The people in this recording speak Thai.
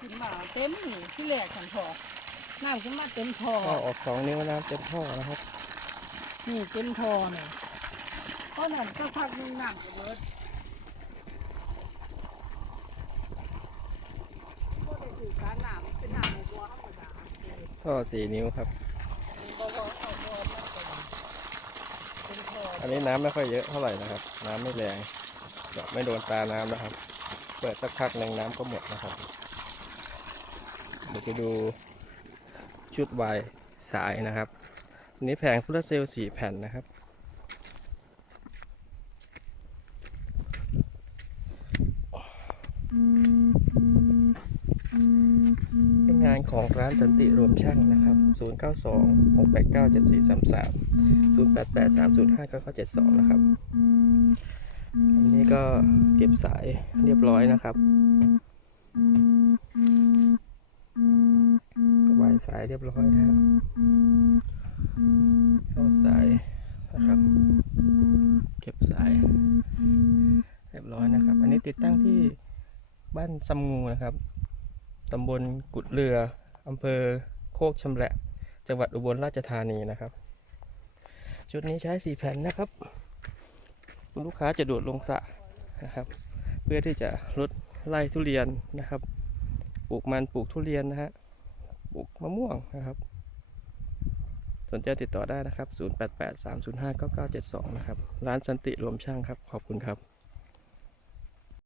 ขึ้นมาเต็มนี่ที่แรกฉันพอน้ำขึ้นมาเต็มท่อก็ออกสองนิ้วน้ำเต็มท่อนะครับ นี่เต็มท่อเนี่ยเพราะนั้นก็พักหนึงน้ำก็เบิดก็ได้ถือการน้ำเป็นน้ำบัวธรรมดาท่อสี่นิ้วครับ บัวเอาบัวมาเป็นเป็นท่ออันนี้น้ำไม่ค่อยเยอะเท่าไหร่นะครับ น้ำไม่แรงแบบไม่โดนตาน้ำนะครับ เปิดสักพักหนึ่งน้ำก็หมดนะครับ เดี๋ยวจะดูชุดวายสายนะครับอันนี้แผงพุทธเซลล์สี่แผ่นนะครับ เป็นงานของร้านสันติรวมช่างนะครับ 092 689 7433 088 305 9972 นะครับ อันนี้ก็เก็บสายเรียบร้อยนะครับ สายเรียบร้อยนะครับเข้าสายนะครับ เก็บสายเรียบร้อยนะครับ อันนี้ติดตั้งที่บ้านซำงูนะครับตำบลกุดเรืออำเภอโคกชำแหละ จังหวัดอุบลราชธานีนะครับ ชุดนี้ใช้สีแผ่นนะครับ คุณลูกค้าจะโดดลงสระนะครับ เพื่อที่จะลดไล่ทุเรียนนะครับ ปลูกมันปลูกทุเรียนนะฮะ ลูกมะม่วงนะครับ สนใจติดต่อได้นะครับ 0883059972 นะครับ ร้านสันติรวมช่างครับ ขอบคุณครับ